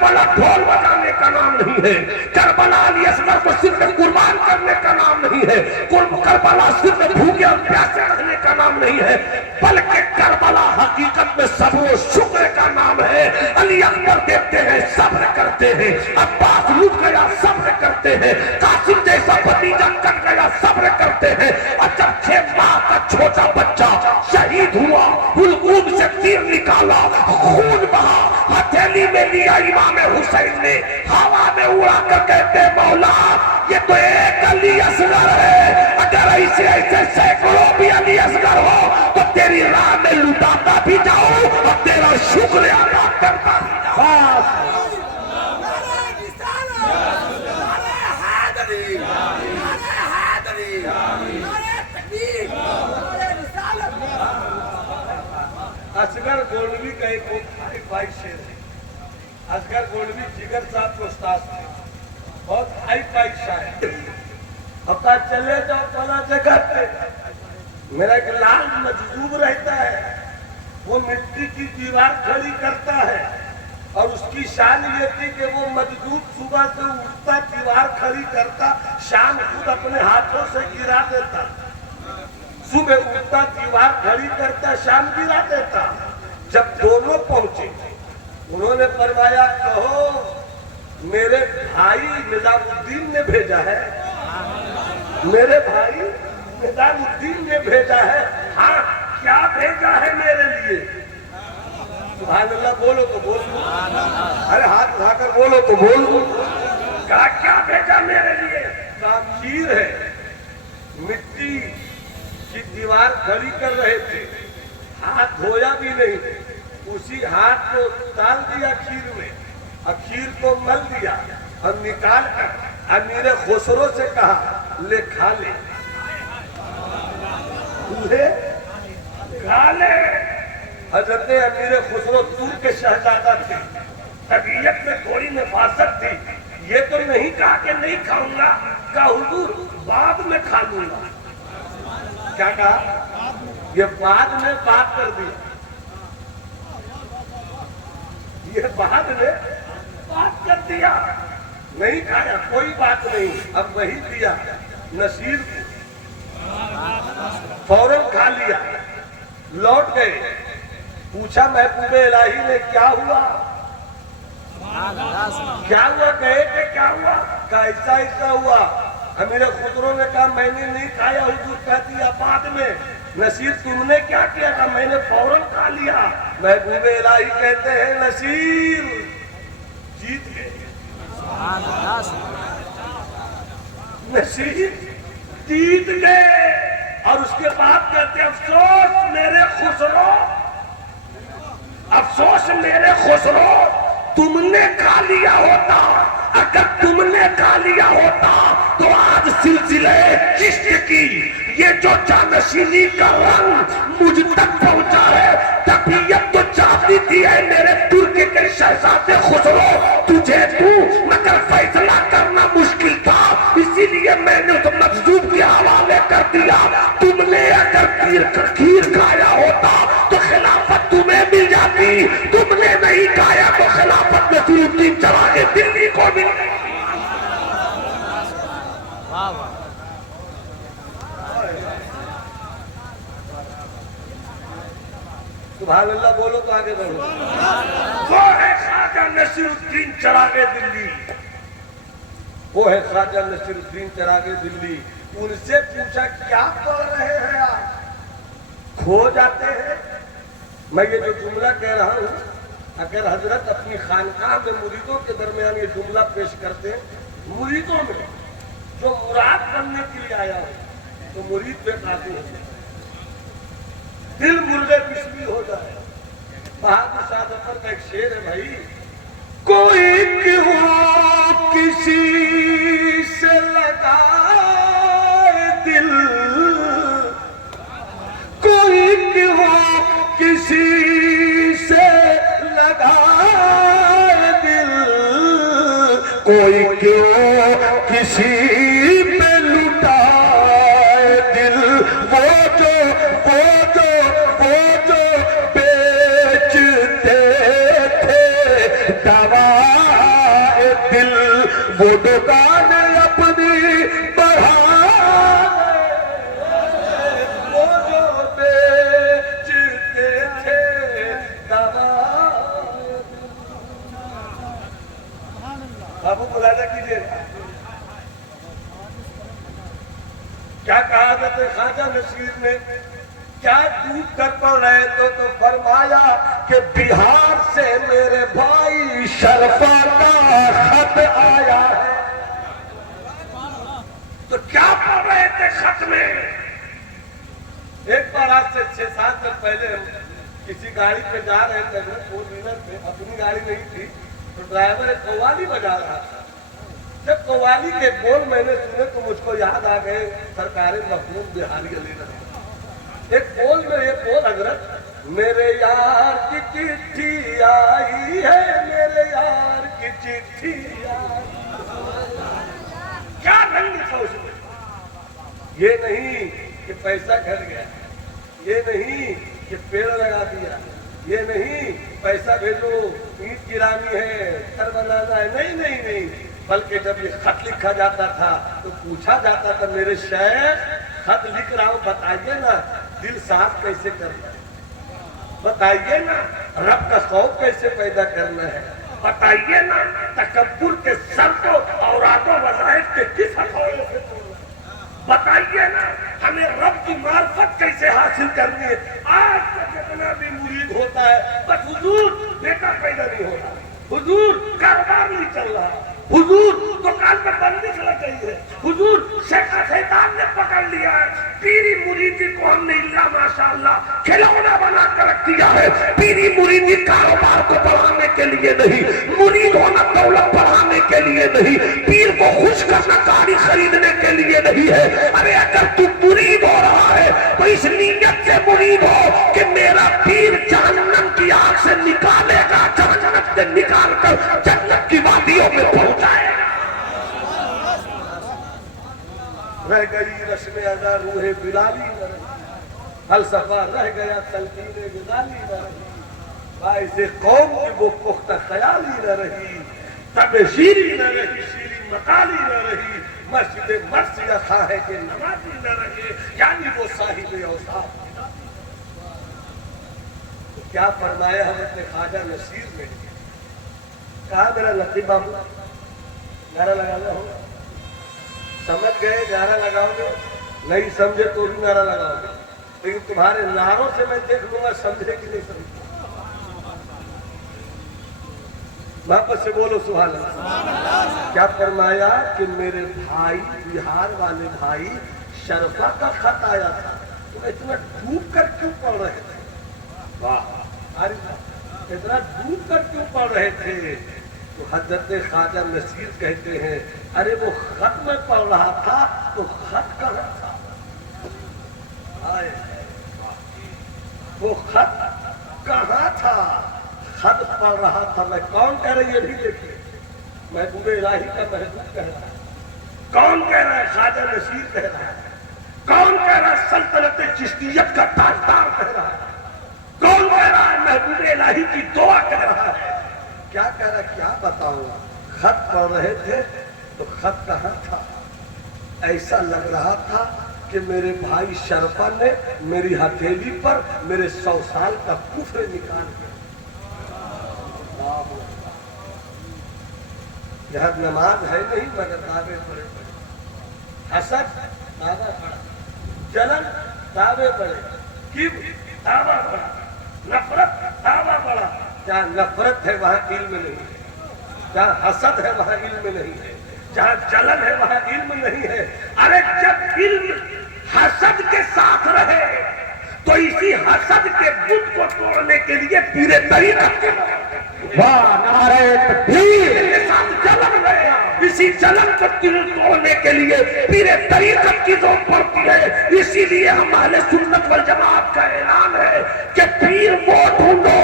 کربلا ڈھول بجانے کا نام نہیں ہے، کربلا علی اصغر کو صرف قربان کرنے کا نام نہیں ہے، کربلا صرف بھوکے اور پیاسے رہنے کا نام نہیں ہے، بلکہ کربلا حقیقت میں صبر و شکر کا نام ہے۔ علی اکبر دیکھتے ہیں صبر کرتے ہیں، عباس لٹ گیا صبر کرتے ہیں، قاسم جیسا بھتیجا کٹ گیا صبر کرتے ہیں، اور جب 6 ماہ کا چھوٹا بچہ شہید ہوا، حلقوم سے تیر نکالا، خون بہا، ہتھیلی میں لیا امام حسین نے، ہوا میں اڑا کر کہتے مولا یہ تو ایک علی اصغر ہے، اگر ایسے سینکڑوں بھی علی اصغر ہو تو تیری راہ میں لٹاتا بھی جاؤں اور تیرا شکر ادا کرتا بھی جاؤں۔ اصغر گولوی کا ایک ہائی شیر ہے۔ اصغر گولوی جگر صاحب کو استاد تھے، بہت ہائی فائی شاعر۔ پتہ چلے جاؤ فلاں جگہ پہ میرا ایک لال مجذوب رہتا ہے، وہ مٹی کی دیوار کھڑی کرتا ہے، اور اس کی شان یہ تھی کہ وہ مجذوب صبح سے اٹھتا دیوار کھڑی کرتا، شام خود اپنے ہاتھوں سے گرا دیتا، صبح اٹھتا دیوار کھڑی کرتا، شام گرا دیتا۔ جب دونوں پہنچے انہوں نے فرمایا کہو میرے بھائی نظام الدین نے بھیجا ہے، میرے بھائی نظام الدین نے بھیجا ہے۔ ہاں کیا بھیجا ہے میرے لیے؟ سبحان اللہ بولو تو بولو، ارے ہاتھ اٹھا کر بولو تو بولو۔ کہا کیا بھیجا میرے لیے؟ کہا کھیر ہے، مٹی کی دیوار کھڑی کر رہے تھے، ہاتھ دھویا بھی نہیں، اسی ہاتھ کو ڈال دیا کھیر میں، اور کھیر کو مل دیا اور نکال کر امیر خسرو سے کہا لے کھا لے، لے کھا لے۔ حضرت امیر خسرو دور کے شہزادہ تھے، طبیعت میں تھوڑی نفاست تھی، یہ تو نہیں کہا کہ نہیں کھاؤں گا، کہا حضور بعد میں کھا لوں گا۔ کیا کہا؟ یہ بعد میں بات کر دیا، یہ بعد میں بات کر دیا، نہیں کھایا کوئی بات نہیں، اب وہی دیا نصیر کو، فوراً کھا لیا، لوٹ گئے، پوچھا محبوب الہی نے کیا ہوا؟ کیا ہوا؟ گئے کہ کیا ہوا؟ کہا ایسا ایسا ہوا۔ امیر خسرو نے کہا میں نے نہیں کھایا، حضور کہہ دیا بعد میں۔ نصیر تم نے کیا کیا؟ کہا میں نے فوراً کھا لیا۔ محبوب الہی کہتے ہیں نصیر جیت گئے، نصیر جیت گئے۔ اور اس کے بعد کہتے ہیں افسوس میرے خسرو، افسوس میرے خسرو، تم نے کھا لیا ہوتا، اگر تم نے کھا لیا ہوتا تو آج سلسلے چشت کی یہ جو جانشینی کا رنگ مجھ تک پہنچا ہے، طبیعت تو چاہتی تھی ہے میرے ترک کے شہزادے خسرو تجھے دوں، مگر فیصلہ کرنا مشکل تھا، اسی لیے میں نے اس مجذوب کے حوالے کر دیا۔ تم نے اگر کھیر کھایا ہوتا تو خلافت تمہیں مل جاتی، تم نے نہیں کھایا تو خلافت نصیر الدین چراغ دلی کو مل گئی۔ سبحان اللہ بولو تو آگے بڑھو۔ وہ ہے خواجہ نصیر الدین چراغ دلی، وہ ہے خواجہ نصیر الدین چراغ دلی۔ ان سے پوچھا کیا پڑھ رہے ہیں آپ؟ کھو جاتے ہیں۔ میں یہ جو جملہ کہہ رہا ہوں، اگر حضرت اپنی خانقاہ میں مریدوں کے درمیان یہ جملہ پیش کرتے ہیں، مریدوں میں جو مراد بننے کے لیے آیا ہو تو مرید بے قابل ہو جائے، دل مرغے بسمی ہو جائے۔ بہادر شاہ ظفر کا ایک شعر ہے بھائی، کوئی کیوں کسی سے لگائے دل، کوئی کیوں کسی سے لگائے دل، کوئی کیوں کسی پہ لٹائے دل، وہ جو بیچتے تھے دوا دل وہ دکان اپنی بڑھا وہ جو بیچتے تھے دوا. بابو ملاحظہ کیجیے کیا کہا حضرت خواجہ نصیر نے, کیا ڈوب کر پڑ رہے تو فرمایا کہ بہار سے میرے بھائی شرفا کا خط آیا ہے. تو کیا پڑھ رہے تھے خط میں؟ ایک بار آج سے 6-7 سال پہلے کسی گاڑی پہ جا رہے تھے, 4 ویلر پہ, اپنی گاڑی نہیں تھی, تو ڈرائیور ایک قوالی بجا رہا تھا. جب قوالی کے بول میں نے سنے تو مجھ کو یاد آ گئے سرکار محمود بہاری علی رحمۃ. ایک بول میں یہ بول حضرت, میرے یار کی چٹھی آئی ہے, میرے یار کی چٹھی آئی. کیا رنگ تھا اس میں؟ یہ نہیں کہ پیسہ گھٹ گیا, یہ نہیں کہ پیڑ لگا دیا, یہ نہیں پیسہ بھیجو اینٹ گرانی ہے, گھر بنانا ہے, نہیں نہیں نہیں, بلکہ جب یہ خط لکھا جاتا تھا تو پوچھا جاتا تھا, میرے شیخ خط لکھ رہا ہوں, بتائیے نا دل صاف کیسے کرنا ہے, بتائیے نا رب کا خوف کیسے پیدا کرنا ہے, بتائیے نا تکبر کے سر کو اوراد و وظائف کے کس ہتھوڑے سے توڑنا, بتائیے نا ہمیں رب کی معرفت کیسے حاصل کرنی ہے. آج کا جتنا بھی مرید ہوتا ہے بس حضور بیٹا پیدا نہیں ہو رہا, حضور کاروبار نہیں چل رہا, حضور دکان میں بندی لگ گئی ہے, حضور شیطان نے پکڑ لیا ہے, پیری مریدی کو ہم نے اللہ ماشاءاللہ کھلونا بنا کر رکھ دیا ہے. پیری مریدی کاروبار کو بڑھانے کے لیے نہیں, مرید ہونا دولت بڑھانے کے لیے نہیں, پیر کو خوش کرنا گاڑی خریدنے کے لیے نہیں ہے. ارے اگر تو مرید ہو رہا ہے تو اس نیت سے مرید ہو کہ میرا پیر جہنم کی آگ سے نکالے گا, جہنم سے نکال کر جنت کی وادیوں میں پہنچائے گا. رہ گئی رسم ادا روح بلالی نہ رہی, فلسفہ رہ گیا تلقین غزالی نہ رہی, باعث قوم کی وہ پختہ خیالی نہ رہی, تب شیری نہ رہی, شیری مقالی نہ رہی, مسجد مرثیہ خواہ کے نمازی نہ رہے, یعنی وہ صاحب اوصاف. تو کیا فرمایا حضرت خواجہ نصیر نے, کہا میرا لطیف بابو نعرہ لگانا ہوگا, سمجھ گئے نعرہ لگاؤ گے, نہیں سمجھے تو بھی نعرہ لگاؤ گے, لیکن تمہارے نعروں سے میں دیکھ لوں گا سمجھے کہ نہیں سمجھے. واپس سے بولو سبحان اللہ. کیا فرمایا کہ میرے بھائی بہار والے بھائی شرفا کا خط آیا تھا, تو اتنا ڈوب کر کیوں پڑھ رہے تھے؟ واہ, اتنا ڈوب کر کیوں پڑھ رہے تھے؟ تو حضرت خواجہ نصیر کہتے ہیں, ارے وہ خط میں پڑھ رہا تھا تو خط کہاں تھا؟ وہ خط کہاں تھا؟ خط پڑھ رہا تھا میں. کون کہہ رہا ہے یہ بھی دیکھیے, محبوب الہی کا محبوب کہہ رہا ہے. کون کہہ رہا ہے؟ خواجہ نصیر کہہ رہا ہے. کون کہہ رہا ہے؟ سلطنت چشتیت کا تاجدار کہہ رہا ہے. کون کہہ رہا ہے؟ محبوب الہی کی دعا کہہ رہا ہے. کیا کہہ رہا, کیا بتاؤں, خط پڑھ رہے تھے تو خط کہاں تھا؟ ایسا لگ رہا تھا کہ میرے بھائی شرفا نے میری ہتھیلی پر میرے 100 سال کا کفر نکال دیا. یہاں نماز ہے نہیں مگر دعوے پڑے پڑے, حسد دعویٰ پڑا, جلن دعوے پڑے, کبر دعویٰ پڑا, نفرت دعویٰ پڑا. جہاں نفرت ہے وہاں علم نہیں ہے, جہاں حسد ہے وہاں علم نہیں ہے, جہاں جلن ہے وہاں علم نہیں ہے. ارے جب علم حسد کے ساتھ رہے تو اسی حسد کے بت کو توڑنے کے لیے پیر طریقت کے جلن رہے, اسی جلن کو توڑنے کے لیے پیر طریقت کی ضرورت پڑتی ہے. اسی لیے ہمارے سنت والجماعت کا اعلان ہے کہ پیر وہ ڈھونڈو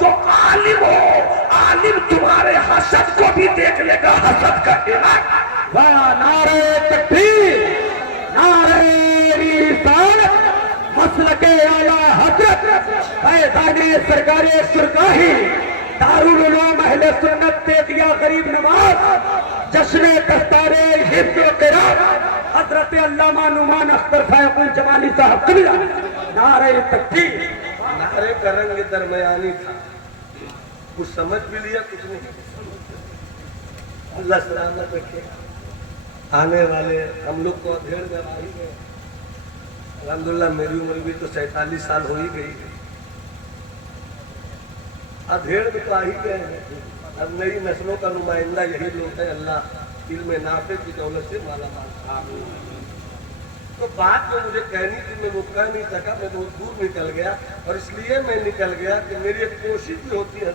جو عالم ہو, عالم تمہارے حسد کو بھی دیکھ لے گا, حسد کا علاج. نعرہ تکبیر, نعرہ رسالت, مسلک اعلیٰ حضرت فیضان سرکار سرکاہی دارالعلوم اہل سنت تیتیا قریب نماز جشن دستارے حفظ و قرات حضرت علامہ نعمان اختر فائق الجمالی صاحب قبلہ نعرہ تکبیر. نعرے کا رنگ درمیانی تھا, کچھ سمجھ بھی لیا کچھ نہیں. اللہ سلامت رکھے. آنے والے ہم لوگ کو ادھیڑ میں آ ہی گئے. الحمدللہ میری عمر بھی تو 47 سال ہو ہی گئی. ادھیڑ میں تو آ ہی گئے ہیں. اب نئی نسلوں کا نمائندہ یہی لوگ ہیں. اللہ علم نافع کی دولت سے مالا مال. تو بات جو مجھے کہنی تھی میں وہ کہہ نہیں سکا, میں بہت دور نکل گیا. اور اس لیے میں نکل گیا کہ میری ایک کوشش بھی ہوتی ہے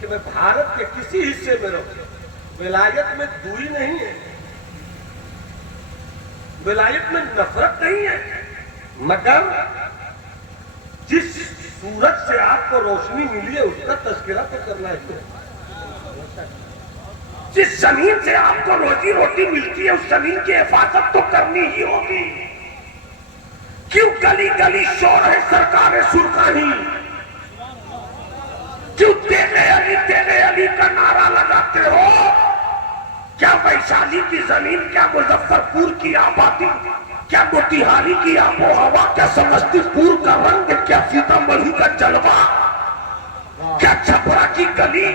کہ میں بھارت کے کسی حصے میں رہوں. ولایت میں دوری نہیں ہے, ولایت میں نفرت نہیں ہے, مگر جس سورج سے آپ کو روشنی ملی ہے اس کا تذکرہ تو کرنا ہے. جس زمین سے آپ کو روزی روٹی ملتی ہے اس زمین کی حفاظت تو کرنی ہی ہوگی. کیوں گلی گلی شور ہے سرکار سرخانی, کیوں تیرے علی کا نعرہ لگاتے ہو؟ کیا ویشالی کی زمین, کیا مظفر پور کی آبادی, کیا موتیہاری کی آب و ہوا, کیا سمستی پور کا رنگ, کیا سیتامڑھی کا جلوہ, کیا چھپرا کی گلی,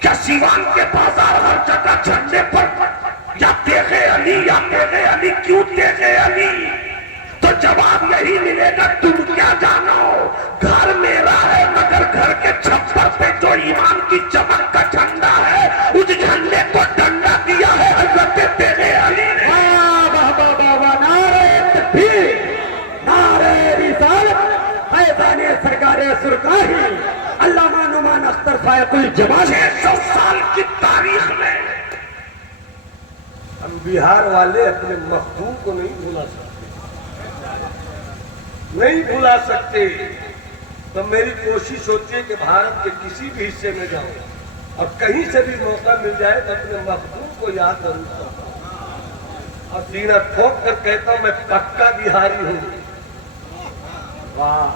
کیا سیوان کے بازار ہر جگہ جھنڈے پر یا تیغ علی یا تیغ علی, کیوں تیغ علی؟ تو جواب یہی ملے گا تم کیا جانو, گھر میرا ہے مگر گھر کے چھپر پہ جو ایمان کی چمک کا جھنڈا ہے اس جھنڈے کو ڈنڈا دیا ہے حضرت تیغ علی نے. نعرہ تکبیر, نعرہ رسالت, فیضان سرکار سرکاری علامہ نعمان اختر فائق الجمالی. 600 سال کی تاریخ میں ہم بہار والے اپنے مخدوم کو نہیں بھولا سکتے, نہیں بھولا سکتے. تو میری کوشش ہوتی ہے کہ بھارت کے کسی بھی حصے میں جاؤں اور کہیں سے بھی موقع مل جائے تو اپنے مخدوم کو یاد ضرور کرتا ہوں اور سینہ ٹھوک کر کہتا ہوں میں پکا بہاری ہوں. واہ,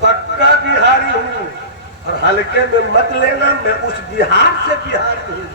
پکا بہاری ہوں. اور ہلکے میں مت لینا, میں اس بہار سے بہار ہوں.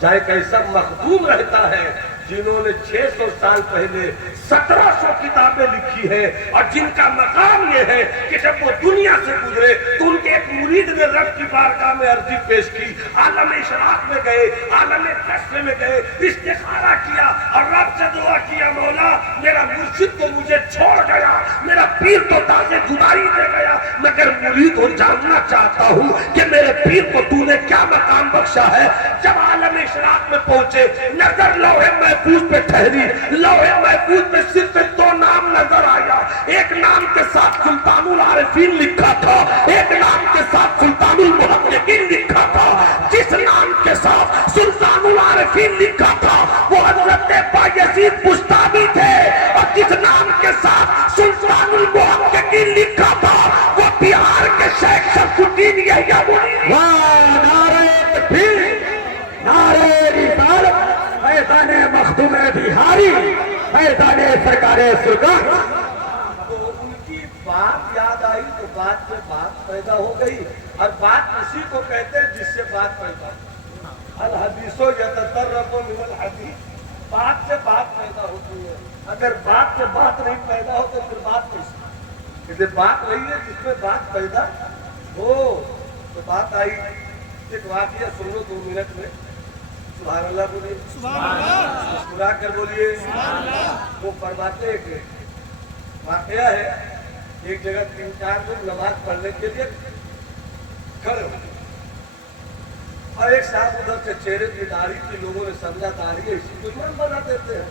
چاہے کیسا مخدوم رہتا ہے جنہوں نے 600 سال پہلے 1700 کتابیں لکھی ہیں اور جن کا مقام یہ ہے کہ جب وہ دنیا سے گزرے تو ان کے ایک مرید نے رب کی بارگاہ میں عرضی پیش کی, عالم اشراق میں گئے, عالم فیصلے میں گئے, استخارہ کیا اور رب سے دعا کیا مولا میرا مرشد تو مجھے چھوڑ گیا, میرا پیر تو تازے جدائی دے گیا, مگر مرید کو جاننا چاہتا ہوں کہ میرے پیر کو تو نے کیا مقام بخشا ہے. جب عالم اشراق میں پہنچے نظر لوح محفوظ پہ ٹھہری, لوح محفوظ پہ صرف 2 نام نظر آیا. ایک نام کے ساتھ سلطان العارفین لکھا تھا, ایک نام کے ساتھ سلطان المحققین لکھا تھا. جس نام کے ساتھ سلطان العارفین لکھا تھا وہ حضرت بایزید بستامی تھے, اور جس نام کے ساتھ سلطان المحققین لکھا تھا وہ بہار کے شیخ شمس الدین یحییٰ منی. نعرہ تکبیر, نعرہ رسالت, فیضان مخدوم بہاری, فیضان سرکار سرکار. تو ان کی بات یاد آئی تو بات سے بات پیدا ہو گئی, اور بات اسی کو کہتے ہیں جس سے بات پیدا ہو. الحدیث یتطرق من الحدیث, بات سے بات پیدا ہوتی ہے. اگر بات سے بات نہیں پیدا ہو تو پھر بات کیسے؟ کہ بات نہیں ہے جس میں بات پیدا ہو. تو بات آئی, ایک واقعہ سن لو 2 منٹ میں. سبحان اللہ بولیے, مسکرا کر بولیے. وہ فرماتے ہیں کہ واقعہ ہے ایک جگہ 3-4 لوگ نماز پڑھنے کے لیے کھڑے ہوئے اور ایک صاحب ادھر سے چہرے کی داڑھی کی لوگوں نے سمجھا داڑھی ہے اسی کو امام بنا دیتے ہیں,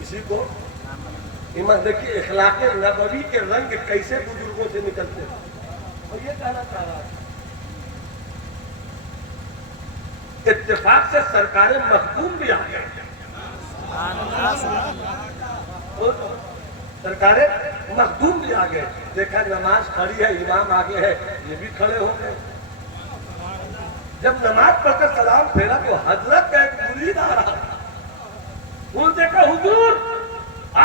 اسی کو امام. دیکھیے اخلاق نبوی کے رنگ کیسے بزرگوں سے نکلتے ہیں. اور یہ کہنا چاہ رہا تھا اتفاق سے سرکار مخدوم بھی آ گئے. سرکار مخدوم بھی آ گئے. دیکھا نماز کھڑی ہے, امام آگے ہے, یہ بھی کھڑے ہو گئے. جب نماز پڑھ کر سلام پھیرا تو حضرت کا ایک مرید آ رہا تھا. انہوں نے کہا حضور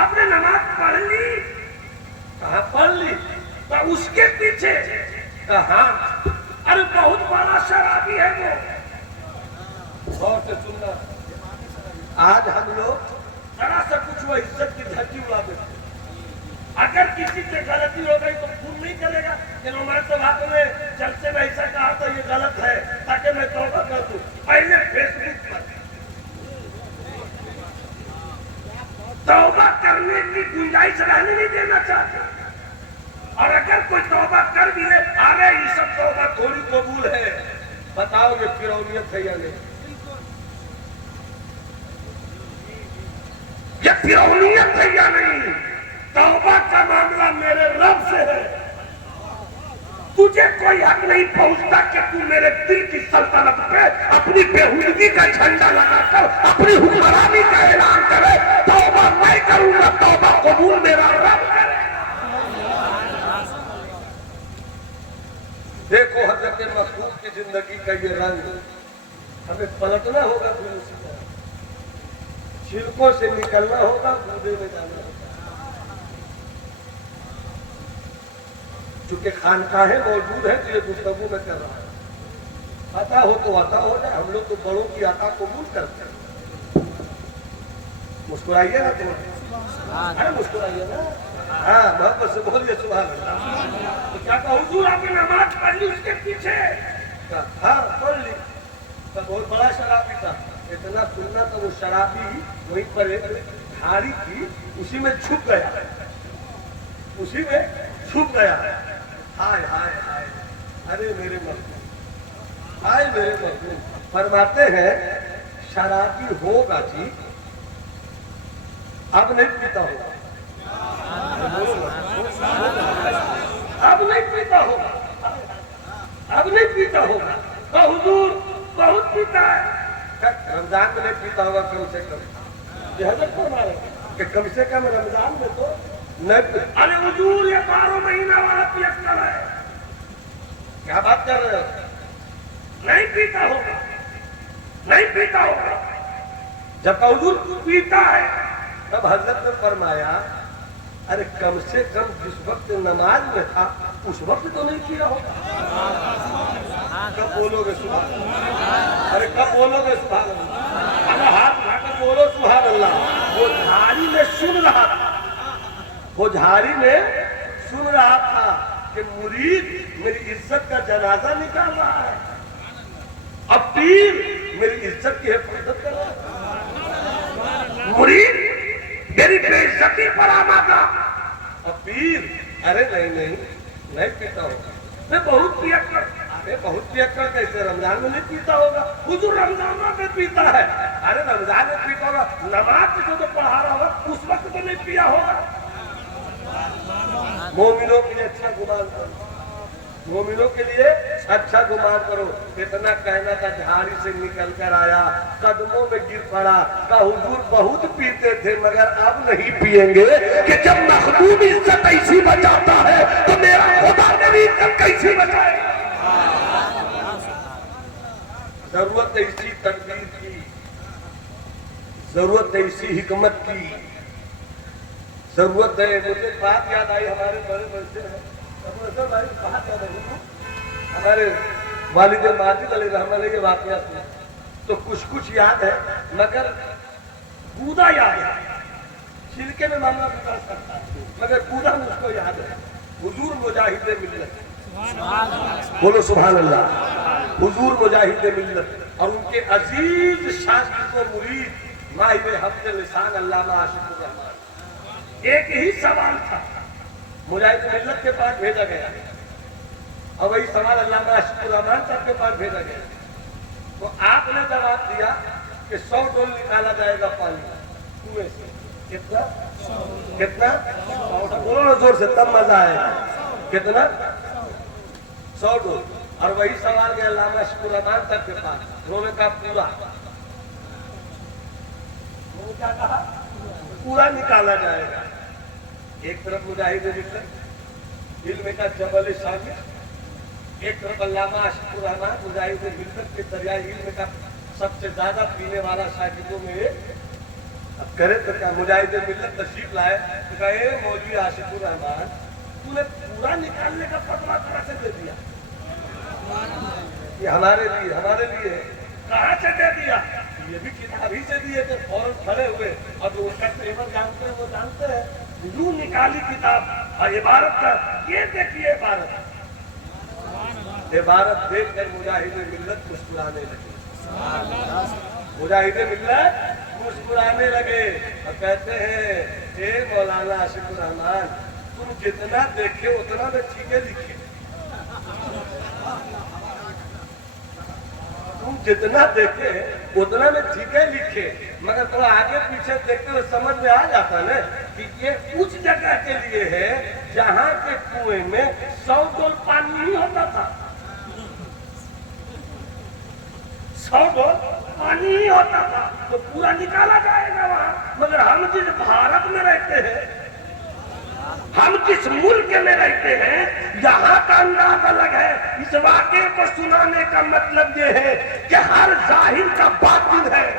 آپ نے نماز پڑھ لی؟ کہا پڑھ لی. تو اس کے پیچھے کہا ارے بہت بڑا شرابی ہے وہ. غور سے سننا, آج ہم لوگ ذرا سا کچھ وہ عزت کی دھرتی اڑا دیتے. اگر کسی سے غلطی ہو گئی تو خون نہیں کرے گا کہ عمر تو بات میں جلسے میں ایسا کہا تو یہ غلط ہے تاکہ میں توبہ کر دوں. پہلے فیس بک پر توبہ کرنے کی گنجائش رہنے نہیں دینا چاہتے. اور اگر کوئی توبہ کر بھی لے, ارے یہ سب توبہ تھوڑی قبول ہے, بتاؤ یہ فرعونیت ہے یا نہیں؟ یہ فرعونیت ہے یا نہیں؟ توبہ کا معاملہ میرے رب سے ہے. تجھے کوئی حق نہیں پہنچتا کہ تو میرے دل کی سلطنت پہ اپنی بےہودگی کا جھنڈا لگا کر اپنی حکمرانی کا اعلان کرے. توبہ میں کروں گا, توبہ قبول میرا رب کرے. دیکھو حضرت مسعود کی زندگی کا یہ رنگ, ہمیں پلٹنا ہوگا پھر اسی طرح, چھلکوں سے نکلنا ہوگا, گودے میں جانا ہوگا. چونکہ خانقاہیں موجود ہیں تو یہ گفتگو میں کر رہا ہوں. عطا ہو تو عطا ہو جائے, ہم لوگ تو بڑوں کی عطا قبول کرتے ہیں. مسکرائیے نا تو, ارے مسکرائیے نا, ہاں محبت سے بولیے سبحان اللہ. تو کیا کہا حضور آپ نے نماز پڑھ لی اس کے پیچھے؟ ہاں پڑھ لی. تو بہت بڑا شرابی تھا, اتنا سننا تو وہ شرابی وہیں پر ایک جھاڑی تھی اسی میں چھپ گیا, اسی میں چھپ گیا. ہائے ہائے ہائے, ارے میرے محبوب, ہائے میرے محبوب. فرماتے ہیں شرابی ہوگا جی, اب نہیں پیتا ہوگا, اب نہیں پیتا ہوگا, اب نہیں پیتا ہوگا. تو حضور بہت پیتا ہے, رمضان میں نہیں پیتا ہوگا کم سے کم. یہ حضرت فرما رہے ہیں کہ کم سے کم رمضان میں تو نہیں. ارے حضور یہ 12 مہینہ والا پیکر ہے, کیا بات کر رہے ہو؟ نہیں پیتا ہوگا, نہیں پیتا ہوگا. جب حضور پیتا ہے تب حضرت نے فرمایا ارے کم سے کم جس وقت نماز میں تھا اس وقت تو نہیں پیا ہوگا. کب بولو گے سبحان اللہ؟ ارے کب بولو گے سبحان اللہ؟ ارے ہاتھ اٹھا کر بولو سبحان اللہ. وہ جھاڑی میں سن رہا تھا, وہ جھاڑی میں سن رہا تھا کہ مرید میری عزت کا جنازہ نکال رہا ہے, اب پیر میری عزت کی حفاظت کر رہا ہے. مرید میری بے عزتی پر آمادہ, اب پیر ارے نہیں پیتا ہوگا. میں بہت پیا کر, ارے بہت پیا کر کیسے رمضان میں نہیں پیتا ہوگا؟ حضور رمضان میں پیتا ہے. ارے رمضان میں پیتا ہوگا, نماز سے تو پڑھا رہا ہوگا اس وقت تو نہیں پیا ہوگا. مومنوں کے لیے اچھا گمان کرو, مومنوں کے لیے اچھا گمان کرو. اتنا کہنا تھا جھاڑی سے نکل کر آیا, قدموں میں گر پڑا, کہ حضور بہت پیتے تھے مگر اب نہیں پیئیں گے. کہ جب مخدوم عزت ایسی بچاتا ہے تو میرا خدا میری عزت کیسی بچائے. ضرورت ہے اسی تدبیر کی, ضرورت ہے اسی حکمت کی, ضرورت ہے. مجھے بات یاد آئی, ہمارے بڑے بڑے بات یاد آئی, ہمارے والد ماجد علیہ رحمہ اللہ کے واقعات میں تو کچھ یاد ہے مگر گودا یاد ہے. چھلکے میں معاملہ برداشت کرتا ہے مگر گودا مجھ کو یاد ہے. حضور مجاہد ملت, بولو سبحان اللہ. حضور مجاہد ملت اور ان کے عزیز شاگرد و مرید ماہر حفظ لسان علامہ عاشق الرحمان. ایک ہی سوال تھا, مجاہد ملت کے پاس بھیجا گیا اور وہی سوال علامہ عاشق الرحمان صاحب کے پاس بھیجا گیا. تو آپ نے جواب دیا کہ 100 ڈول نکالا جائے گا پانی کنویں سے. کتنا بولو نا زور سے تب مزہ آئے گا. کتنا؟ 100 ڈول. اور وہی سوال گیا علامہ عاشق الرحمان صاحب کے پاس, انہوں نے کہا پورا. انہوں نے کیا کہا؟ پورا نکالا جائے گا. ایک طرف مجاہد ملت علم کا جبل شامل, ایک طرف علامہ عاشق الرحمان مجاہد ملت کے دریائے علم کا سب سے زیادہ پینے والا شاگردوں میں ایک. اب کرے تو کیا, مجاہد ملت تشریف لائے تو کہا اے مولوی عاشق الرحمان تو نے پورا نکالنے کا فتویٰ کیسے دے دیا؟ یہ ہمارے لیے ہے۔ کہاں سے دے دیا؟ یہ بھی کتاب ہی سے دیے تھے، فوراً کھڑے ہوئے اور جو اس کا پیپر جانتے ہیں وہ جانتے ہیں، یوں نکالی کتاب اور عبارت کا یہ دیکھیے عبارت دیکھ کر مجاہد ملت مسکرانے لگے، مجاہد ملت مسکرانے لگے اور کہتے ہیں اے مولانا عاشق الرحمان، تم جتنا دیکھے اتنا میں ٹھیکے لکھے، تم جتنا دیکھے اتنا میں ٹھیکے لکھے، مگر تھوڑا آگے پیچھے دیکھتے ہوئے سمجھ میں آ جاتا نا کہ یہ اس جگہ کے لیے ہے جہاں کے کنویں میں 100 ڈول پانی نہیں ہوتا تھا، 100 ڈول پانی ہی ہوتا تھا تو پورا نکالا جائے گا وہاں، مگر ہم جس بھارت میں رہتے ہیں، ہم جس ملک میں رہتے ہیں، یہاں کا انداز الگ ہے۔ اس واقعے کو سنانے کا مطلب یہ ہے کہ ہر ظاہر کا باطن ہے۔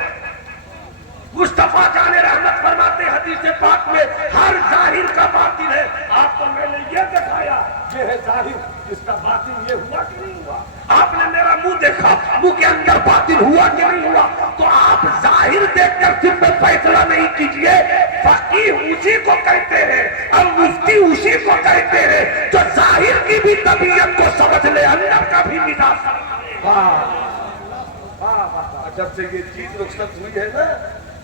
مصطفیٰ جان رحمت فرماتے ہیں حدیث پاک میں، ہر ظاہر کا باطن ہے۔ آپ کو میں نے یہ دکھایا، یہ ہے ظاہر، اس کا باطن یہ ہوا کہ نہیں ہوا۔ آپ نے میرا منہ دیکھا، منہ کے اندر باطن ہوا کہ نہیں ہوا۔ تو آپ ظاہر دیکھ کر صرف فیصلہ نہیں کیجئے، فقیہ اسی کو کہتے ہیں اور مفتی اسی کو کہتے ہیں جو ظاہر کی بھی طبیعت کو سمجھ لے، اندر کا بھی مزاج سمجھ لے۔ جب سے یہ چیز رخصت ہوئی ہے نا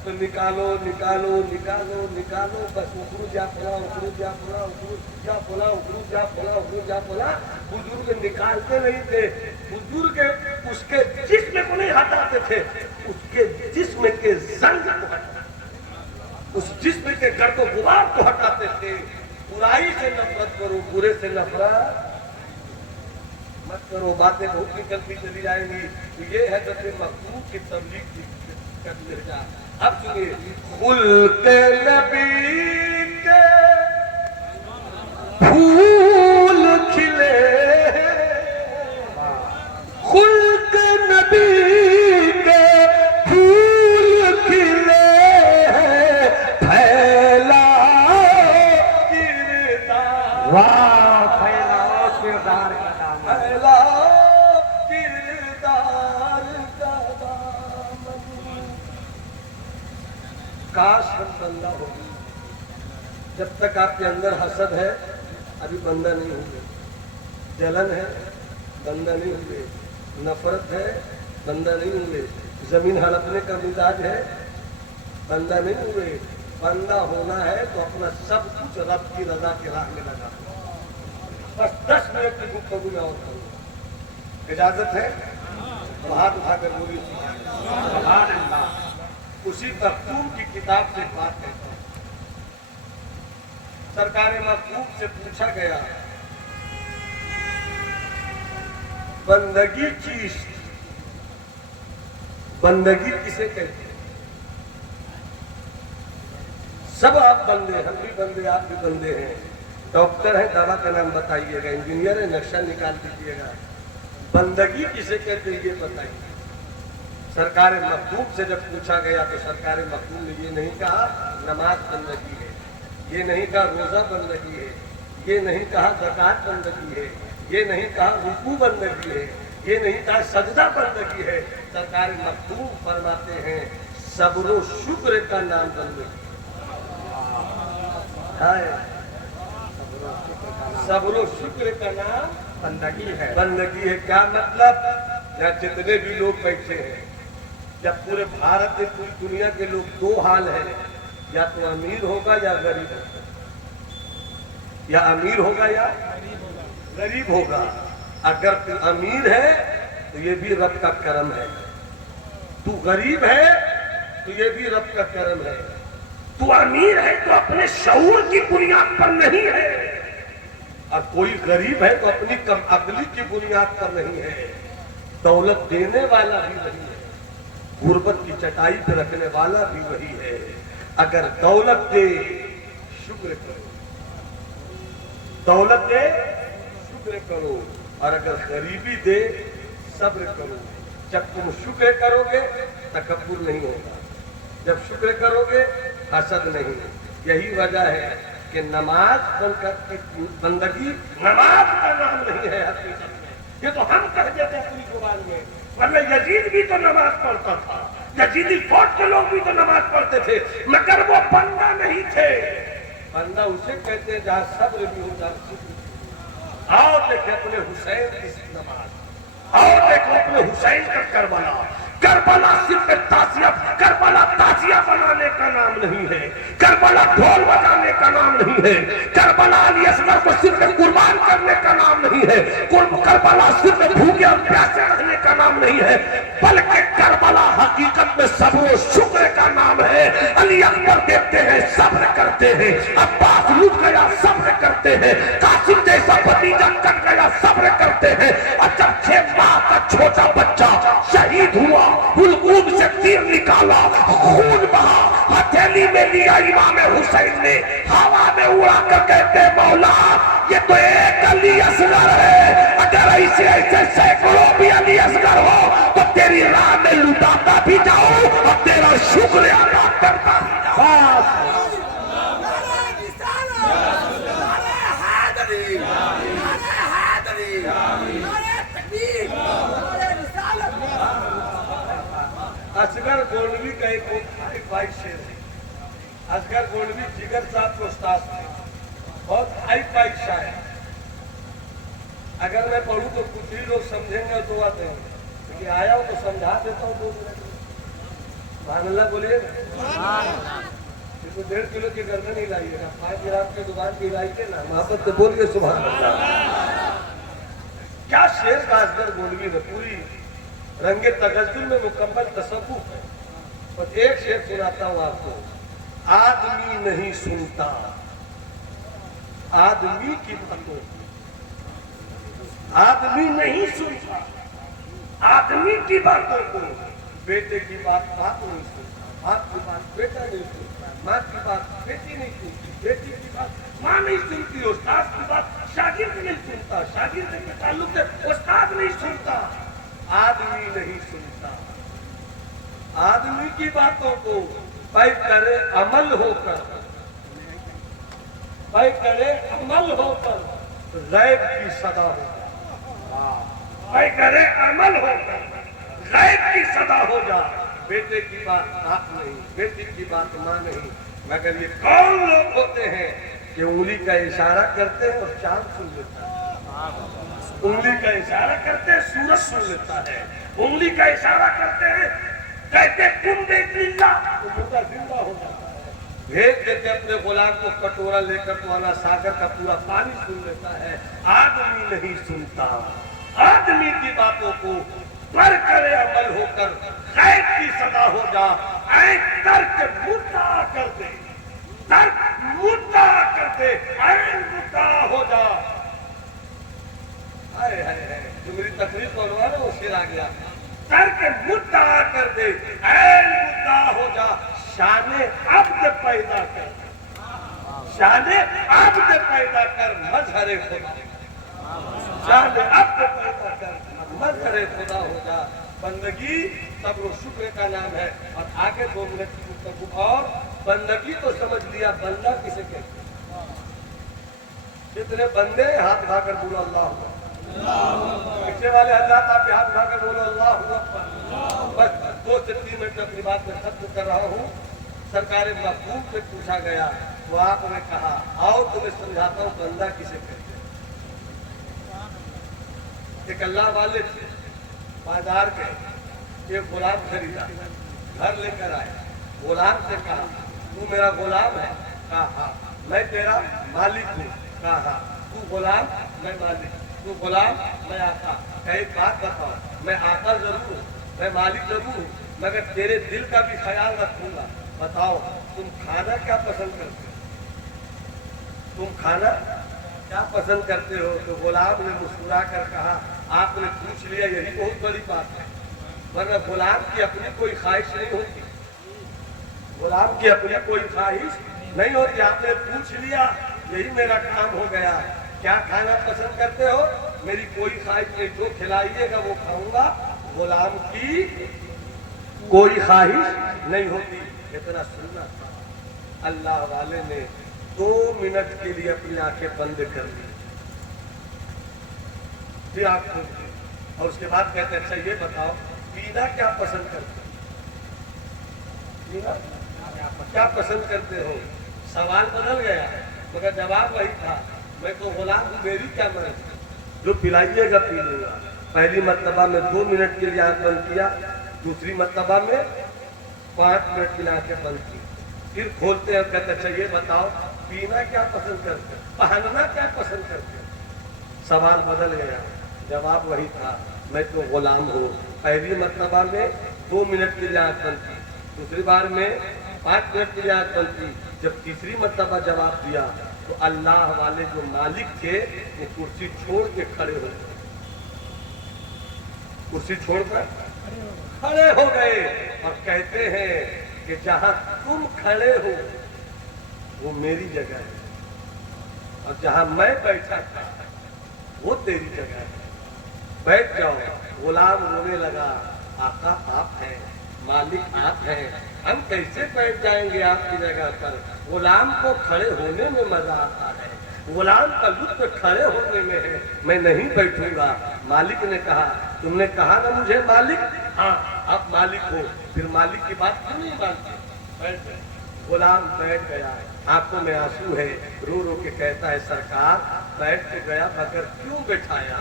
تو نکالو نکالو نکالو نکالو، بس اخرو جا پلا اخرو جا پلا اخرو جا پلا اخرو جا پلا اخرو جا پلا۔ بزرگ نکالتے نہیں تھے، بزرگ اس کے جسم کو نہیں ہٹاتے تھے، اس کے جسم کے زنگ کو ہٹاتے، اس جسم کے گرد و غبار کو ہٹاتے تھے۔ برائی سے نفرت کرو، برے سے نفرت مت کرو۔ باتیں بہت نکلتی چلی جائیں گی، یہ حضرت مخدوم کی تبلیغ کا درجہ۔ اب سنیے، خلق نبی کے پھول کھلے، خلق نبی کے پھول کھلے، پھیلا کردار، واہ پھیلاؤ کردار کا دامن، پھیلا کردار کا دامن۔ کاش ہم بندہ ہو، جب تک آپ کے اندر حسد ہے ابھی بندہ نہیں ہوئے، جلن ہے بندہ نہیں ہوئے، نفرت ہے بندہ نہیں ہوئے، زمین ہڑپنے کا مزاج ہے بندہ نہیں ہوئے۔ بندہ ہونا ہے تو اپنا سب کچھ رب کی رضا کی راہ میں لگا، بس 10 منٹ کی گفتگو میں اور کروں، اجازت ہے تو ہاتھ اٹھا کر بولی سبحان اللہ۔ اسی مخدوم کی کتاب سے بات کرتا ہوں۔ سرکار مخدوم سے پوچھا گیا بندگی چیز، بندگی کسے کہتے ہیں؟ سب آپ بندے، ہم بھی بندے، آپ بھی بندے ہیں۔ ڈاکٹر ہیں، دوا کا نام بتائیے گا، انجینئر ہے، نقشہ نکال دیجیے گا، بندگی کسے کہتے ہیں یہ بتائیے۔ سرکار مخدوم سے جب پوچھا گیا تو سرکار مخدوم نے یہ نہیں کہا نماز بندگی ہے، یہ نہیں کہا روزہ بندگی ہے، یہ نہیں کہا زکات بندگی ہے، یہ نہیں کہا رکوع بندگی ہے، یہ نہیں کہا سجدہ بندگی ہے۔ سرکار مخدوم فرماتے ہیں صبر و شکر کا نام بندگی ہے، صبر و شکر کا نام بندگی ہے۔ بندگی ہے۔ کیا مطلب؟ یہاں جتنے بھی لوگ بیٹھے ہیں، جب پورے بھارت میں پوری دنیا کے لوگ دو حال ہیں، یا تو امیر ہوگا یا غریب ہوگا، یا امیر ہوگا یا غریب ہوگا۔ اگر تو امیر ہے تو یہ بھی رب کا کرم ہے، تو غریب ہے تو یہ بھی رب کا کرم ہے۔ تو امیر ہے تو اپنے شعور کی بنیاد پر نہیں ہے، اور کوئی غریب ہے تو اپنی کم عقلی کی بنیاد پر نہیں ہے۔ دولت دینے والا بھی وہی ہے، غربت کی چٹائی پہ رکھنے والا بھی وہی ہے۔ اگر دولت دے شکر کرو، دولت دے شکر کرو، اور اگر غریبی دے صبر کرو۔ جب تم شکر کرو گے تکبر نہیں ہوگا، جب شکر کرو گے حسد نہیں۔ یہی وجہ ہے کہ نماز بندگی نماز کا نام نہیں ہے حقیقت میں، یہ تو ہم کہہ دیتے اپنی زبان میں، ورنہ یزید بھی تو نماز پڑھتا تھا، یزیدی فوج کے لوگ بھی تو نماز پڑھتے تھے، مگر وہ بندہ نہیں تھے۔ بندہ اسے کہتے ہیں جہاں صبر بھی ہو جہاں شکر بھی ہو۔ آؤ دیکھیں اپنے حسین کی نماز، اور دیکھو اپنے حسین کا کربلا۔ کربلا صرف کربلا تازیہ بنانے کا نام نہیں ہے، کربلا ڈھول بجانے کا نام نہیں ہے، کربلا علی اصغر کو صرف قربان کرنے کا نام نہیں ہے، کربلا صرف بھوکے اور پیاسے رہنے کا نام نہیں ہے، بلکہ کربلا حقیقت میں صبر و شکر کا نام ہے۔ علی اکبر دیکھتے ہیں صبر کرتے ہیں، عباس لٹ گیا صبر کرتے ہیں، قاسم جیسا بھتیجا کٹ گیا صبر کرتے ہیں، اور جب 6 ماہ کا چھوٹا بچہ شہید ہوا، حلقوم سے تیر نکالا، خون بہا، ہتھیلی میں لیا امام حسین نے، ہوا میں اڑا کر کہتے مولا یہ تو ایک علی اصغر ہے، اگر ایسے سینکڑوں بھی علی اصغر ہو تو تیری راہ میں لٹاتا بھی جاؤں اور تیرا شکر ادا کرتا بھی جاؤں۔ اصغر گولوی کا ایک بھائی شیر ہے۔ اصغر گولوی جگر صاحب کے استاد تھے، بہت ہائی فائی شاعر۔ اگر میں پڑھوں تو کچھ ہی لوگ سمجھیں گے تو آتے ہیں، لیکن آیا ہوں تو سمجھا دیتا ہوں 2 منٹ میں۔ سبحان اللہ بولیے نا۔ یہ تو 1.5 کلو کی گردن ہی لائیے گا، 5 گرام کی دکان کی لائیے نا، محبت سے بولیے سبحان اللہ۔ کیا شیر کا اصغر گولوی نے، پوری رنگ تغزل میں مکمل تصوف ہے۔ اور ایک شعر سناتا ہوں آپ کو۔ آدمی نہیں سنتا آدمی کی باتوں، آدمی نہیں سنتا آدمی کی باتوں کو، بیٹے کی بات باپ نہیں سنتا، باپ کی بات بیٹا نہیں سنتا، ماں کی بات بیٹی نہیں سنتی، بیٹی کی بات ماں نہیں سنتی، استاد کی بات شاگرد نہیں سنتا، شاگرد کے تعلق سے استاد نہیں سنتا۔ آدمی نہیں سنتا آدمی کی باتوں کو، پے کرے عمل ہو کر، پے کرے عمل ہو کر غیب کی صدا ہو، اے کرے عمل ہو کر غیب کی صدا ہو جا۔ بیٹے کی بات باپ نہیں، بیٹی کی بات ماں نہیں، مگر یہ کون لوگ ہوتے ہیں کہ انگلی کا اشارہ کرتے ہیں اور چاند سن لیتا ہے، انگلی کا اشارہ کرتے ہیں سورج سن لیتا ہے، انگلی کا اشارہ کرتے ہیں کہتے کن دیکھ اللہ تو مردہ زندہ ہو جاتا ہے۔ بھیج دیتے اپنے غلام کو کٹورا لے کر تو آنا ساگر کا پورا پانی سن لیتا ہے۔ آدمی نہیں سنتا آدمی کی باتوں کو، پر کرے عمل ہو کر غیب کی صدا ہو جا۔ اے ترک مدعا کر دے، ترک مدعا کر دے، اے مدعا ہو جا۔ ہائے ہائے ہائے، جو میری تقریر سنوا نا وہ شیر آ گیا۔ ترک مدعا کر دے، اے مدعا ہو جا، شان عبد پیدا کر، شان عبد پیدا کر مظہر خدا، شان عبد پیدا کر مظہر خدا ہو جا۔ بندگی صبر و شکر کا نام ہے۔ اور آگے 2 منٹ کی گفتگو، اور بندگی تو سمجھ لیا، بندہ کسے کہتے ہیں؟ جتنے بندے ہاتھ اٹھا کر بولو اللہ اکبر، پیچھے والے حضرات آپ ہاتھ اٹھا کر بولو اللہ اکبر۔ بس 2 سے 3 منٹ میں اپنی بات میں ختم کر رہا ہوں۔ سرکار محبوب سے پوچھا گیا تو آپ نے کہا آؤ تمہیں سمجھاتا ہوں بندہ کسے کہتے ہیں۔ ایک اللہ والے تھے، بازار گئے، ایک غلام خریدا، گھر لے کر آئے، غلام سے کہا تو میرا غلام ہے؟ کہا ہاں۔ میں تیرا مالک ہوں؟ کہا ہاں۔ تو غلام، میں مالک، تو غلام، میں آقا۔ کہ ایک بات بتاؤ، میں آقا ضرور ہوں، میں مالک ضرور ہوں، مگر تیرے دل کا بھی خیال رکھوں گا۔ بتاؤ تم کھانا کیا پسند کرتے ہو؟ تم کھانا کیا پسند کرتے ہو؟ تو غلام نے مسکرا کر کہا آپ نے پوچھ لیا یہی بہت بڑی بات ہے، ورنہ غلام کی اپنی کوئی خواہش نہیں ہوتی، غلام کی اپنی کوئی خواہش نہیں ہوتی۔ آپ نے پوچھ لیا یہی میرا کام ہو گیا۔ کیا کھانا پسند کرتے ہو؟ میری کوئی خواہش نہیں، جو کھلائیے گا وہ کھاؤں گا۔ غلام کی کوئی خواہش نہیں ہوتی۔ اتنا سننا تھا، اللہ والے نے 2 منٹ کے لیے اپنی آنکھیں بند کر دی، پھر آنکھ کھول دی۔ اور اس کے بعد کہتے ہیں اچھا یہ بتاؤ پینا کیا پسند کرتے ہو؟ پینا کیا پسند کرتے ہو؟ سوال بدل گیا مگر جواب وہی تھا، میں تو غلام ہوں، میری کیا مرضی، جو پلائیے گا پی لوں گا۔ پہلی مرتبہ میں 2 منٹ کے لیے آنکھ بند کیا، دوسری مرتبہ میں 5 منٹ کے لیے آنکھیں بند کی، پھر کھولتے ہیں اور کہتے اچھا یہ بتاؤ پینا کیا پسند کرتے ہو، پہننا کیا پسند کرتے ہو؟ سوال بدل گیا، جواب وہی تھا، میں تو غلام ہوں۔ پہلی مرتبہ میں 2 منٹ کے لیے آنکھ بند کی، دوسری بار میں 5 منٹ کے لیے آنکھ بند کی، جب تیسری مرتبہ جواب دیا تو اللہ والے جو مالک تھے وہ کرسی چھوڑ کے کھڑے ہو گئے، کرسی چھوڑ کر کھڑے ہو گئے اور کہتے ہیں کہ جہاں تم کھڑے ہو وہ میری جگہ ہے اور جہاں میں بیٹھا تھا وہ تیری جگہ ہے، بیٹھ جاؤ۔ غلام رونے لگا، آقا آپ ہیں، مالک آپ ہیں، ہم کیسے بیٹھ جائیں گے آپ کی جگہ پر؟ غلام کو کھڑے ہونے میں مزہ آتا ہے، غلام کا لطف کھڑے ہونے میں ہے، میں نہیں بیٹھوں گا۔ مالک نے کہا تم نے کہا نا مجھے مالک، ہاں آپ مالک ہو، پھر مالک کی بات کیوں نہیں مانتے؟ بیٹھ گئے۔ غلام بیٹھ گیا، آنکھوں میں آنسو ہے، رو رو کے کہتا ہے سرکار بیٹھ کے گیا مگر کیوں بٹھایا؟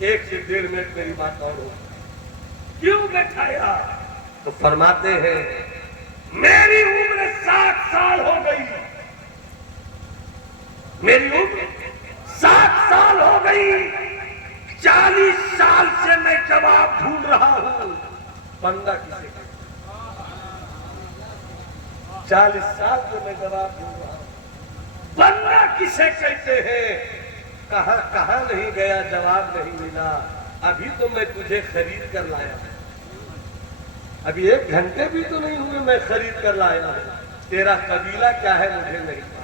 1 سے 1.5 منٹ میری بات اور ہو، کیوں بٹھایا؟ تو فرماتے ہیں میری عمر 60 سال ہو گئی، میری عمر 60 سال ہو گئی، 40 سال سے میں جواب ڈھونڈ رہا ہوں۔ بندہ کسے کہتے ہیں؟ 40 سال سے میں جواب ڈھونڈ رہا ہوں، بندہ کسے کہتے ہیں؟ کہاں کہاں نہیں گیا، جواب نہیں ملا، ابھی تو میں تجھے خرید کر لایا ہوں، ابھی 1 گھنٹے بھی تو نہیں ہوئے میں خرید کر لایا ہوں، تیرا قبیلہ کیا ہے مجھے نہیں معلوم،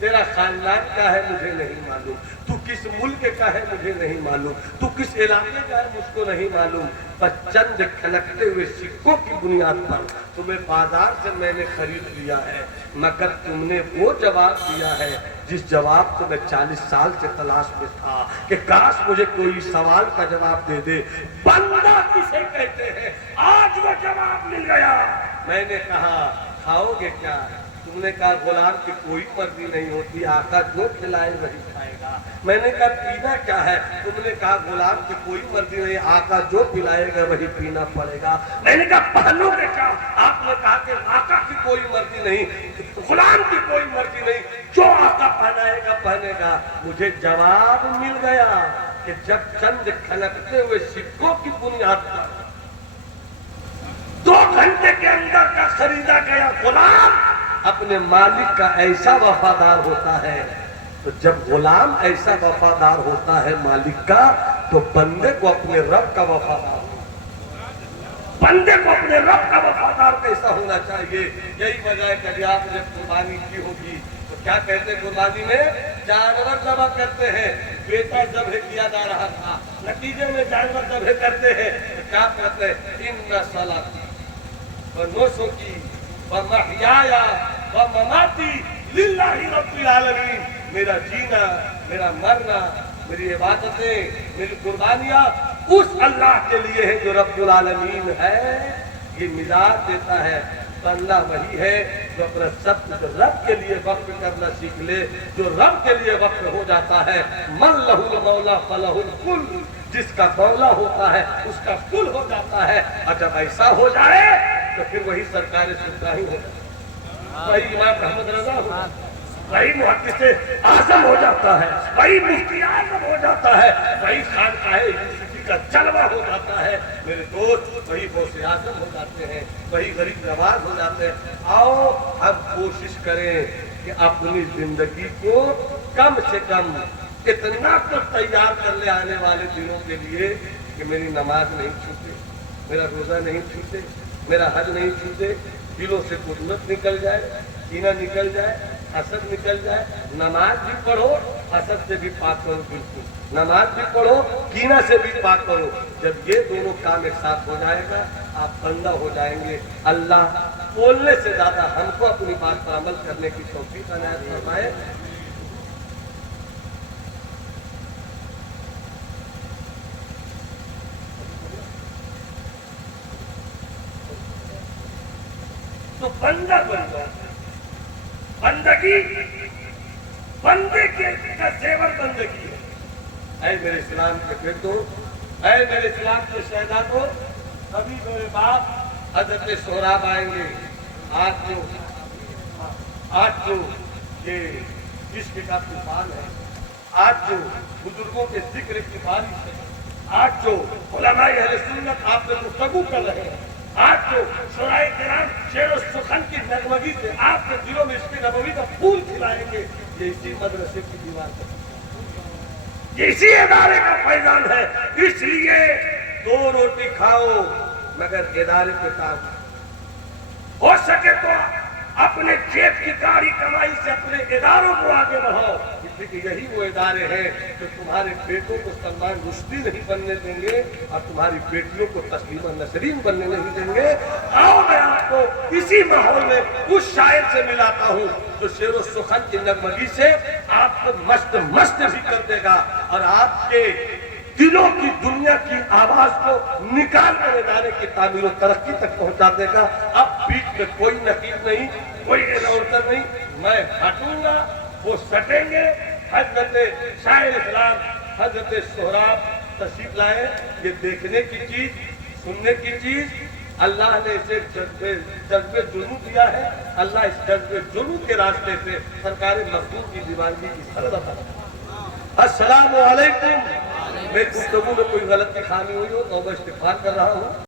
تیرا خاندان کیا ہے مجھے نہیں معلوم، تو کس ملک کا ہے مجھے نہیں معلوم، تو کس علاقے کا ہے مجھ کو نہیں معلوم، بس چند کھنکتے ہوئے سکوں کی بنیاد پر تمہیں بازار سے میں نے خرید لیا ہے، مگر تم نے وہ جواب دیا ہے جس جواب کو میں 40 سال سے تلاش میں تھا کہ کاش مجھے کوئی سوال کا جواب دے دے۔ بندہ کسے کہتے ہیں؟ آج وہ جواب مل گیا۔ میں نے کہا کھاؤ گے کیا؟ تم نے کہا غلام کی کوئی مرضی نہیں ہوتی، آقا جو کھلائے وہی کھائے گا۔ میں نے کہا پینا کیا ہے؟ تم نے کہا غلام کی کوئی مرضی نہیں، آقا جو پلائے گا وہی پینا پڑے گا۔ میں نے کہا پہنو گے کیا؟ آپ نے کہا کہ آقا کی کوئی مرضی نہیں، غلام کی کوئی مرضی نہیں، جو آقا پہنائے گا پہنے گا۔ مجھے جواب مل گیا کہ جب چند کھنکتے ہوئے سکوں کی بنیاد پر 2 گھنٹے کے اندر کا خریدا گیا غلام اپنے مالک کا ایسا وفادار ہوتا ہے، تو جب غلام ایسا وفادار ہوتا ہے مالک کا، تو بندے کو اپنے رب کا وفادار ہوتا ہے۔ بندے کو اپنے رب کا وفادار کیسا ہونا چاہیے؟ یہی وجہ ہے کہ آپ نے قربانی کی ہوگی تو کیا کہتے ہیں؟ قربانی میں جانور ذبح کرتے ہیں، بیٹا ذبح کیا جا رہا تھا، نتیجے میں جانور ذبح کرتے ہیں تو کیا کہتے ہیں؟ ان صلاتی و نسکی و محیایا و مماتی للہ رب العالمین، میرا جینا، میرا مرنا، میری عبادتیں، میری قربانیاں اس اللہ کے لیے ہے جو رب العالمین ہے۔ یہ مزاج دیتا ہے، بندہ وہی ہے جو اپنا سب کچھ رب کے لیے وقف کرنا سیکھ لے، جو رب کے لیے وقف ہو جاتا ہے۔ من لہ المولا فلہ الکل، جس کا مولا ہوتا ہے اس کا کل ہو جاتا ہے، اور جب ایسا ہو جائے تو پھر وہی سرکار سلطان ہی ہوتا ہے، وہی امام محمد رضا ہوتا ہے، وہی محدث اعظم ہو جاتا ہے، وہی مفتی اعظم ہو جاتا ہے، وہی خانقاہ یوسفی کا جلوہ ہو جاتا ہے۔ میرے دوست وہی غوث اعظم ہو جاتے ہیں، وہی غریب نواز ہو جاتے ہیں۔ آؤ ہم کوشش کریں کہ اپنی زندگی کو کم سے کم اتنا تو تیار کر لے آنے والے دنوں کے لیے کہ میری نماز نہیں چھوٹے، میرا روزہ نہیں چھوٹے، میرا حج نہیں چھوٹے، دلوں سے قدرت نکل جائے، کینہ نکل جائے، حسد نکل جائے۔ نماز بھی پڑھو، حسد سے بھی پاک کرو، بالکل نماز بھی پڑھو، کینہ سے بھی پاک کرو۔ جب یہ دونوں کام ایک ساتھ ہو جائے گا آپ بندہ ہو جائیں گے۔ اللہ بولنے سے زیادہ ہم کو اپنی بات پر عمل کرنے کی توفیق عنایت فرمائے۔ تو بندہ بن جاتا ہے. بندگی بندے کے کا زیور بندگی ہے. اے میرے اسلام کے بیٹوں، اے میرے اسلام کے شہزادوں، کبھی میرے باپ حضرت سہراب آئیں گے. آج جو یہ عشق کا طوفان ہے، آج جو بزرگوں کے ذکر کی بارش ہے، آج جو علماء اہل سنت آپ سے گفتگو کر رہے ہیں، آج جو شعراء کرام شعر و سخن کی نغمگی سے آپ کے دلوں میں عشق نبوی کا پھول کھلائیں گے، یہ اسی مدرسے کی دیوار پر، یہ اسی ادارے کا فیضان ہے. اس لیے 2 روٹی کھاؤ مگر ادارے کے ساتھ ہو سکے تو اپنے جیب کی کاری کمائی سے اپنے اداروں کو آگے بڑھاؤ، اس لیے کہ یہی وہ ادارے ہیں جو تمہارے بیٹوں کو سلمان رشدی نہیں بننے دیں گے اور تمہاری بیٹیوں کو تسلیمہ نسرین بننے نہیں دیں گے. آؤ میں آپ کو اسی ماحول میں اس شاعر سے ملاتا ہوں جو شعر و سخن کی نغمگی سے آپ کو مست مست بھی کر دے گا اور آپ کے دلوں کی دنیا کی آواز کو نکال کر ادارے کی تعمیر و ترقی تک پہنچا دے گا. اب بیچ میں کوئی نقیب نہیں، کوئی اناؤنسر نہیں، میں ہٹوں گا وہ سٹیں گے. حضرت شاعر اسلام حضرت سہراب تشریف لائے. یہ دیکھنے کی چیز، سننے کی چیز، اللہ نے اسے جذبے جنوں دیا ہے. اللہ اس جذبے جنوں کے راستے سے سرکار مخدوم کی دیوانگی کی سرد ادا. السلام علیکم. میری گفتگو میں کوئی غلطی خامی ہوئی ہو تو میں استغفار کر رہا ہوں.